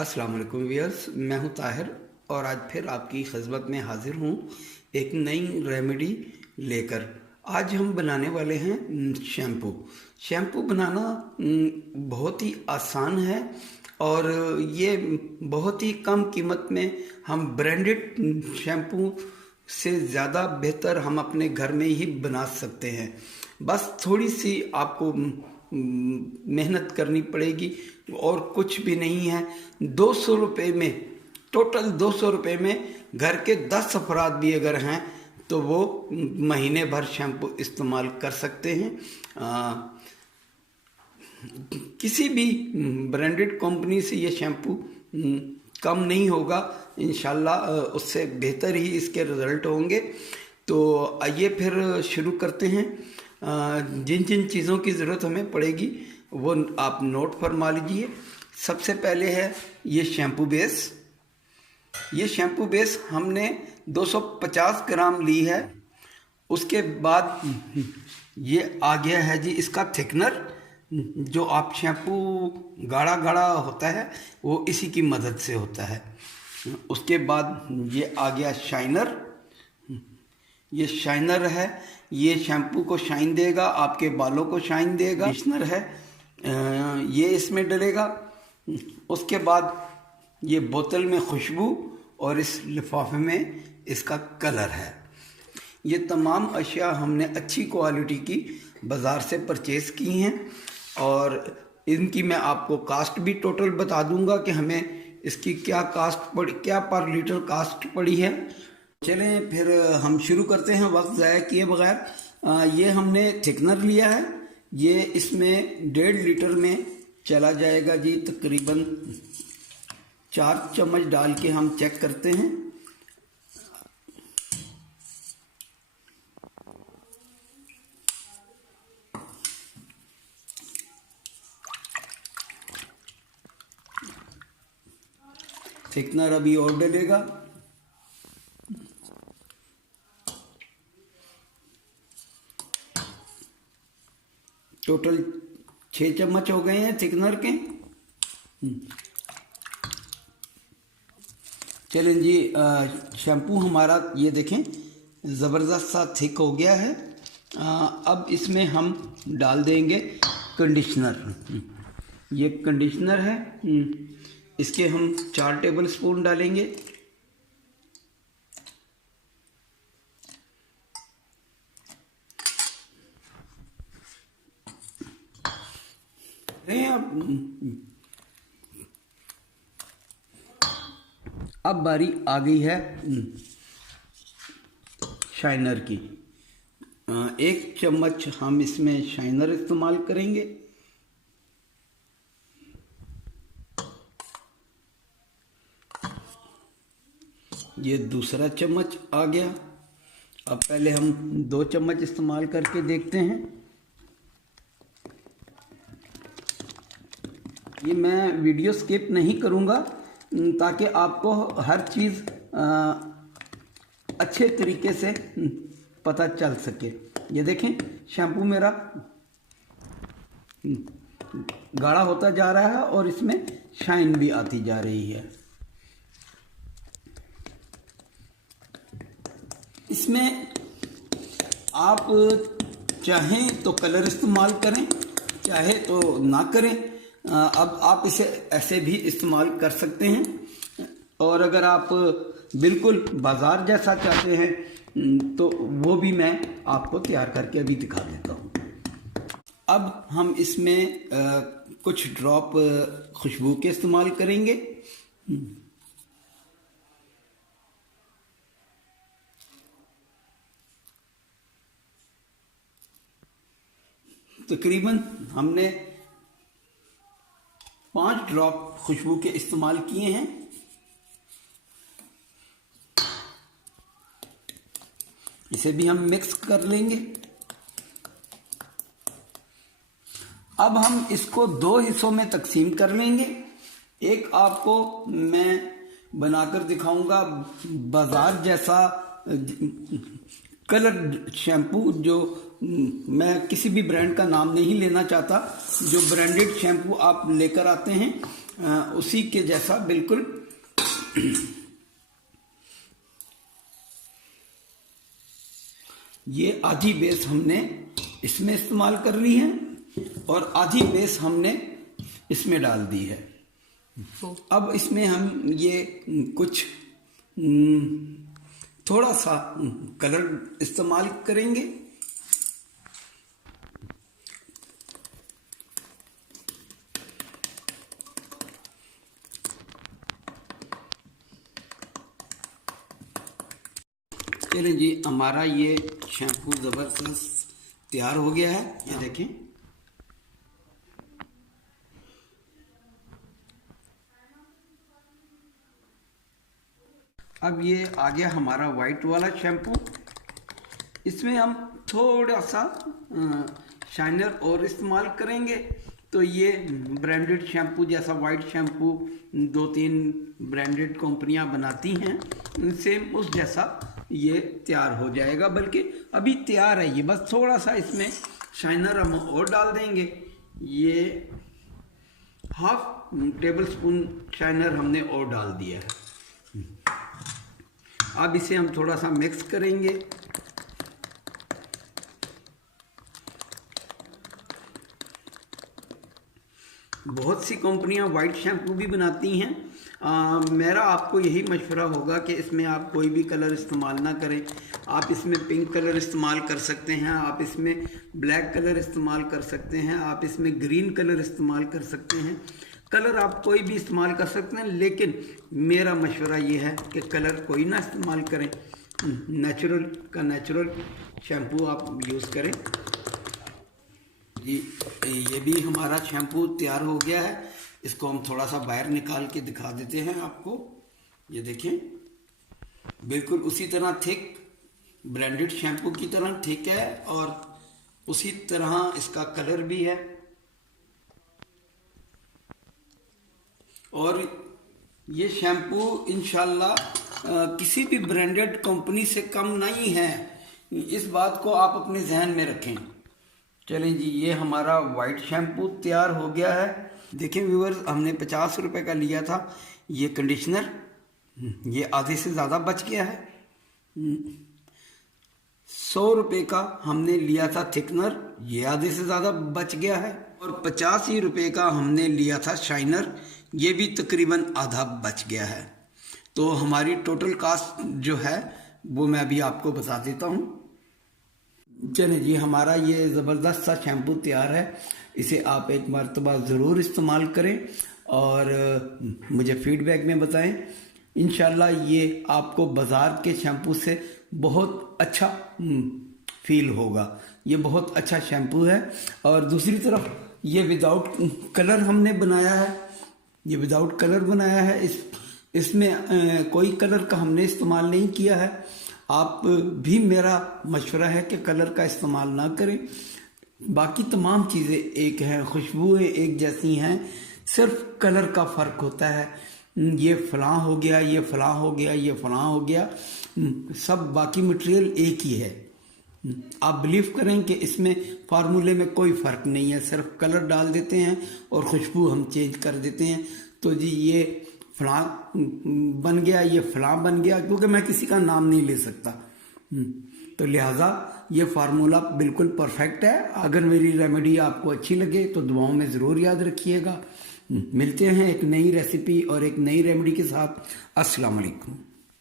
अस्सलाम वालेकुम व्यूअर्स, मैं हूं ताहिर और आज फिर आपकी खिदमत में हाजिर हूं एक नई रेमेडी लेकर। आज हम बनाने वाले हैं शैम्पू। शैम्पू बनाना बहुत ही आसान है और ये बहुत ही कम कीमत में हम ब्रांडेड शैम्पू से ज़्यादा बेहतर हम अपने घर में ही बना सकते हैं। बस थोड़ी सी आपको मेहनत करनी पड़ेगी और कुछ भी नहीं है। 200 रुपये में, टोटल 200 रुपये में घर के 10 अफराद भी अगर हैं तो वो महीने भर शैम्पू इस्तेमाल कर सकते हैं। किसी भी ब्रांडेड कंपनी से ये शैम्पू कम नहीं होगा, इंशाल्लाह उससे बेहतर ही इसके रिज़ल्ट होंगे। तो आइए फिर शुरू करते हैं। जिन जिन चीज़ों की ज़रूरत हमें पड़ेगी वो आप नोट फरमा लीजिए। सबसे पहले है ये शैम्पू बेस। ये शैम्पू बेस हमने 250 ग्राम ली है। उसके बाद ये आ गया है जी इसका थिकनर, जो आप शैम्पू गाढ़ा गाढ़ा होता है वो इसी की मदद से होता है। उसके बाद ये आ गया शाइनर। ये शाइनर है, ये शैम्पू को शाइन देगा, आपके बालों को शाइन देगा। कंडीशनर है, ये इसमें डलेगा। उसके बाद ये बोतल में खुशबू और इस लिफाफे में इसका कलर है। ये तमाम अशिया हमने अच्छी क्वालिटी की बाज़ार से परचेज़ की हैं और इनकी मैं आपको कास्ट भी टोटल बता दूंगा कि हमें इसकी क्या कास्ट पड़ी, क्या पर लीटर कास्ट पड़ी है। चलें फिर हम शुरू करते हैं वक्त ज़ाया किए बगैर। ये हमने थिकनर लिया है, ये इसमें 1.5 लीटर में चला जाएगा जी। तकरीबन 4 चम्मच डाल के हम चेक करते हैं। थिकनर अभी और डलेगा। टोटल 6 चम्मच हो गए हैं थिकनर के। चलें जी, शैम्पू हमारा ये देखें ज़बरदस्त सा थिक हो गया है। अब इसमें हम डाल देंगे कंडीशनर। ये कंडीशनर है, इसके हम 4 टेबल स्पून डालेंगे। अब बारी आ गई है शाइनर की। 1 चम्मच हम इसमें शाइनर इस्तेमाल करेंगे। ये दूसरा चम्मच आ गया। अब पहले हम 2 चम्मच इस्तेमाल करके देखते हैं। ये मैं वीडियो स्किप नहीं करूँगा ताकि आपको हर चीज़ अच्छे तरीके से पता चल सके। ये देखें शैम्पू मेरा गाढ़ा होता जा रहा है और इसमें शाइन भी आती जा रही है। इसमें आप चाहें तो कलर इस्तेमाल करें, चाहे तो ना करें। अब आप इसे ऐसे भी इस्तेमाल कर सकते हैं और अगर आप बिल्कुल बाज़ार जैसा चाहते हैं तो वो भी मैं आपको तैयार करके अभी दिखा देता हूँ। अब हम इसमें कुछ ड्रॉप खुशबू के इस्तेमाल करेंगे। तकरीबन हमने 5 ड्रॉप खुशबू के इस्तेमाल किए हैं। इसे भी हम मिक्स कर लेंगे। अब हम इसको 2 हिस्सों में तकसीम कर लेंगे। एक आपको मैं बनाकर दिखाऊंगा बाजार जैसा कलर शैम्पू, जो मैं किसी भी ब्रांड का नाम नहीं लेना चाहता। जो ब्रांडेड शैम्पू आप लेकर आते हैं उसी के जैसा बिल्कुल ये आधी बेस हमने इसमें इस्तेमाल कर ली है और आधी बेस हमने इसमें डाल दी है। अब इसमें हम ये कुछ थोड़ा सा कलर इस्तेमाल करेंगे। चलिए जी, हमारा ये शैम्पू ज़बरदस्त तैयार हो गया है। ये देखें, अब ये आ गया हमारा वाइट वाला शैम्पू। इसमें हम थोड़ा सा शाइनर और इस्तेमाल करेंगे। तो ये ब्रांडेड शैम्पू जैसा वाइट शैम्पू 2-3 ब्रांडेड कंपनियां बनाती हैं, सेम उस जैसा ये तैयार हो जाएगा। बल्कि अभी तैयार है ये, बस थोड़ा सा इसमें शाइनर हम और डाल देंगे। ये 1/2 टेबल स्पून शाइनर हमने और डाल दिया है। अब इसे हम थोड़ा सा मिक्स करेंगे। बहुत सी कंपनियां वाइट शैम्पू भी बनाती हैं। मेरा आपको यही मशवरा होगा कि इसमें आप कोई भी कलर इस्तेमाल ना करें। आप इसमें पिंक कलर इस्तेमाल कर सकते हैं, आप इसमें ब्लैक कलर इस्तेमाल कर सकते हैं, आप इसमें ग्रीन कलर इस्तेमाल कर सकते हैं। कलर आप कोई भी इस्तेमाल कर सकते हैं, लेकिन मेरा मशवरा ये है कि कलर कोई ना इस्तेमाल करें। नेचुरल का नेचुरल शैम्पू आप यूज़ करें। ये भी हमारा शैम्पू तैयार हो गया है। इसको हम थोड़ा सा बाहर निकाल के दिखा देते हैं आपको। ये देखें, बिल्कुल उसी तरह थिक, ब्रांडेड शैम्पू की तरह थिक है और उसी तरह इसका कलर भी है। और ये शैम्पू इंशाल्लाह किसी भी ब्रांडेड कंपनी से कम नहीं है। इस बात को आप अपने जहन में रखें। चलें जी, ये हमारा वाइट शैम्पू तैयार हो गया है। देखें व्यूअर्स, हमने 50 रुपए का लिया था ये कंडीशनर, ये आधे से ज़्यादा बच गया है। 100 रुपए का हमने लिया था थिकनर, ये आधे से ज़्यादा बच गया है। और 85 रुपए का हमने लिया था शाइनर, ये भी तकरीबन आधा बच गया है। तो हमारी टोटल कास्ट जो है वो मैं अभी आपको बता देता हूँ। चलिए जी, हमारा ये ज़बरदस्त सा शैम्पू तैयार है। इसे आप एक मरतबा ज़रूर इस्तेमाल करें और मुझे फीडबैक में बताएं। इंशाल्लाह ये आपको बाज़ार के शैम्पू से बहुत अच्छा फील होगा। ये बहुत अच्छा शैम्पू है। और दूसरी तरफ ये विदाउट कलर हमने बनाया है। ये विदाउट कलर बनाया है। इसमें कोई कलर का हमने इस्तेमाल नहीं किया है। आप भी मेरा मशवरा है कि कलर का इस्तेमाल ना करें। बाकी तमाम चीज़ें एक हैं, खुशबुएँ एक जैसी हैं, सिर्फ कलर का फ़र्क होता है। ये फ़लाँ हो गया, ये फ़लाँ हो गया, ये फ़लाँ हो गया, सब बाकी मटेरियल एक ही है। आप बिलीव करें कि इसमें फार्मूले में कोई फ़र्क नहीं है, सिर्फ कलर डाल देते हैं और खुशबू हम चेंज कर देते हैं। तो जी ये फ़लाँ बन गया, ये फ़लाँ बन गया, क्योंकि मैं किसी का नाम नहीं ले सकता। तो लिहाजा ये फार्मूला बिल्कुल परफेक्ट है। अगर मेरी रेमेडी आपको अच्छी लगे तो दुआओं में ज़रूर याद रखिएगा। मिलते हैं एक नई रेसिपी और एक नई रेमेडी के साथ। अस्सलाम वालेकुम।